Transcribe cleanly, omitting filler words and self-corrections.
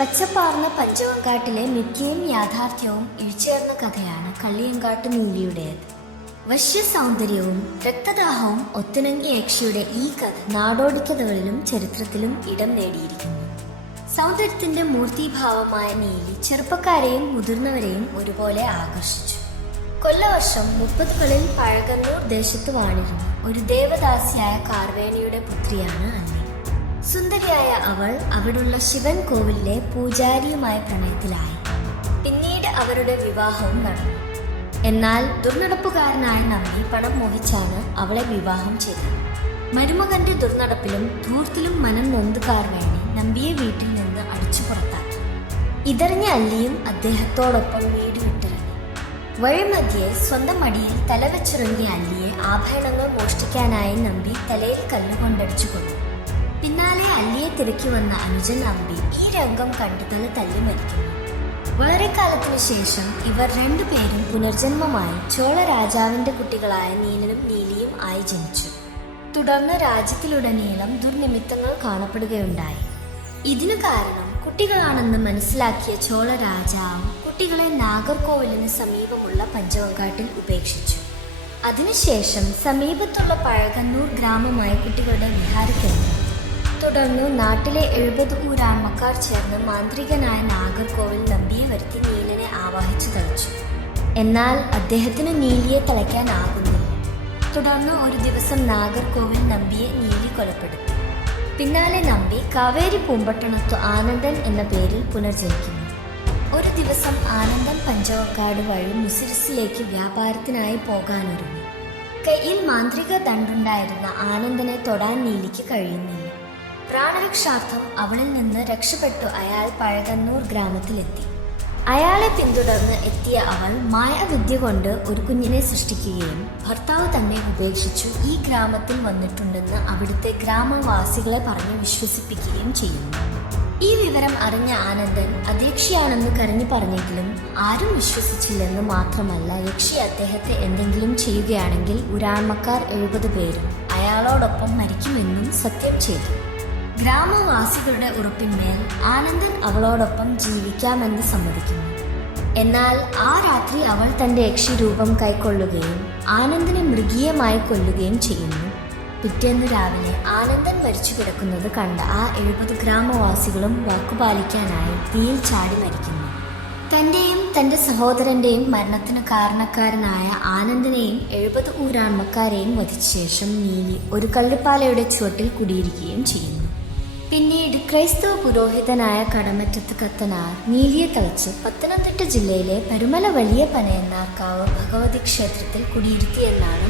പച്ചപ്പാർന്ന പഞ്ചവങ്കാട്ടിലെ മിഥ്യയും യാഥാർത്ഥ്യവും ഇഴചേർന്ന കഥയാണ് കള്ളിയങ്കാട്ട് നീലിയുടേത്. വശ്യ സൗന്ദര്യവും രക്തദാഹവും ഒത്തിണങ്ങിയ യക്ഷിയുടെ ഈ കഥ നാടോടിക്കഥകളിലും ചരിത്രത്തിലും ഇടം നേടിയിരിക്കുന്നു. സൗന്ദര്യത്തിന്റെ മൂർത്തിഭാവമായ നീലി ചെറുപ്പക്കാരെയും മുതിർന്നവരെയും ഒരുപോലെ ആകർഷിച്ചു. കൊല്ലവർഷം 30കളിൽ പഴകന്നൂർ ദേശത്ത് വാണിരുന്ന ഒരു ദേവദാസിയായ കാർവേണിയുടെ പുത്രിയാണ് അല്ലി. സുന്ദരിയായ അവൾ അവിടുള്ള ശിവൻ കോവിലിലെ പൂജാരിയുമായി പ്രണയത്തിലായി. പിന്നീട് അവരുടെ വിവാഹവും നടന്നു. എന്നാൽ ദുർനടപ്പുകാരനായ നമ്പി പണം മോഹിച്ചാണ് അവളെ വിവാഹം ചെയ്തത്. മരുമകന്റെ ദുർനടപ്പിലും ധൂർത്തിലും മനം നൊന്ത് കാർവേണി നമ്പിയെ വീട്ടിൽ നിന്ന് അടിച്ചു പുറത്താക്കി. ഇതറിഞ്ഞ അല്ലിയും അദ്ദേഹത്തോടൊപ്പം വീട് വിട്ടിറങ്ങി. വഴിമധ്യേ സ്വന്തം മടിയിൽ തലവെച്ചിറങ്ങിയ അല്ലിയെ ആഭരണങ്ങൾ മോഷ്ടിക്കാനായി നമ്പി തലയിൽ കല്ലുകൊണ്ടടിച്ചു കൊന്നു. പിന്നാലെ അല്ലിയെ തിരക്കി വന്ന അനുജൻ നമ്പി ഈ രംഗം കണ്ടു തല തല്ലി മരിക്കുന്നു. വളരെ കാലത്തിനു ശേഷം ഇവർ രണ്ടുപേരും പുനർജന്മമായി ചോള രാജാവിന്റെ കുട്ടികളായ നീലനും നീലിയും ആയി ജനിച്ചു. തുടർന്ന് രാജ്യത്തിലുടനീളം ദുർനിമിത്തങ്ങൾ കാണപ്പെടുകയുണ്ടായി. ഇതിനു കാരണം കുട്ടികളാണെന്ന് മനസ്സിലാക്കിയ ചോള രാജാവ് കുട്ടികളെ നാഗർകോവിലിന് സമീപമുള്ള പഞ്ചവങ്കാട്ടിൽ ഉപേക്ഷിച്ചു. അതിനുശേഷം സമീപത്തുള്ള പഴകന്നൂർ ഗ്രാമമായ കുട്ടികളുടെ വിഹാരക്കേന്ദ്രം. തുടർന്ന് നാട്ടിലെ 70 ഊരാൺമക്കാർ ചേർന്ന് മാന്ത്രികനായ നാഗർകോവിൽ നമ്പിയെ വരുത്തി നീലിനെ ആവാഹിച്ചു തളച്ചു. എന്നാൽ അദ്ദേഹത്തിന് നീലിയെ തളയ്ക്കാനാകുന്നില്ല. തുടർന്ന് ഒരു ദിവസം നാഗർകോവിൽ നമ്പിയെ നീലി കൊലപ്പെടുത്തി. പിന്നാലെ നമ്പി കാവേരി പൂമ്പട്ടണത്തു ആനന്ദൻ എന്ന പേരിൽ പുനർജനിക്കുന്നു. ഒരു ദിവസം ആനന്ദൻ പഞ്ചവക്കാട് വഴി മുസിരിസിലേക്ക് വ്യാപാരത്തിനായി പോകാനൊരുങ്ങി. കയ്യിൽ മാന്ത്രിക ദണ്ടുണ്ടായിരുന്ന ആനന്ദനെ തൊടാൻ നീലിക്ക് കഴിയുന്നില്ല. പ്രാണരക്ഷാർത്ഥം അവളിൽ നിന്ന് രക്ഷപ്പെട്ടു അയാൾ പഴകന്നൂർ ഗ്രാമത്തിലെത്തി. അയാളെ പിന്തുടർന്ന് എത്തിയ അവൾ മായാവിദ്യ കൊണ്ട് ഒരു കുഞ്ഞിനെ സൃഷ്ടിക്കുകയും ഭർത്താവ് തന്നെ ഉപേക്ഷിച്ചു ഈ ഗ്രാമത്തിൽ വന്നിട്ടുണ്ടെന്ന് അവിടുത്തെ ഗ്രാമവാസികളെ പറഞ്ഞ് വിശ്വസിപ്പിക്കുകയും ചെയ്യുന്നു. ഈ വിവരം അറിഞ്ഞ ആനന്ദൻ അധ്യക്ഷയാണെന്ന് കരഞ്ഞു പറഞ്ഞെങ്കിലും ആരും വിശ്വസിച്ചില്ലെന്ന് മാത്രമല്ല, യക്ഷി അദ്ദേഹത്തെ എന്തെങ്കിലും ചെയ്യുകയാണെങ്കിൽ ഊരാൺമക്കാർ 70 പേരും അയാളോടൊപ്പം മരിക്കുമെന്നും സത്യം ചെയ്തു. ഗ്രാമവാസികളുടെ ഉറപ്പിന്മേൽ ആനന്ദൻ അവളോടൊപ്പം ജീവിക്കാമെന്ന് സമ്മതിക്കുന്നു. എന്നാൽ ആ രാത്രി അവൾ തന്റെ യക്ഷി രൂപം കൈക്കൊള്ളുകയും ആനന്ദനെ മൃഗീയമായി കൊല്ലുകയും ചെയ്യുന്നു. പിറ്റേന്ന് രാവിലെ ആനന്ദൻ മരിച്ചു കിടക്കുന്നത് കണ്ട ആ 70 ഗ്രാമവാസികളും വാക്കുപാലിക്കാനായി തീയിൽ ചാടി മരിക്കുന്നു. തന്റെയും തന്റെ സഹോദരന്റെയും മരണത്തിന് കാരണക്കാരനായ ആനന്ദനെയും 70 ഊരാൺമക്കാരെയും വധിച്ച ശേഷം നീലി ഒരു കള്ളിപ്പാലയുടെ ചുവട്ടിൽ കുടിയിരിക്കുകയും ചെയ്യുന്നു. പിന്നീട് ക്രൈസ്തവ പുരോഹിതനായ കടമറ്റത്ത് കത്തനാർ നീലിയെ തളച്ച് പത്തനംതിട്ട ജില്ലയിലെ പരുമല വലിയ പനയന്നാർക്കാവ് ഭഗവതി ക്ഷേത്രത്തിൽ കുടിയിരുത്തിയെന്നാണ്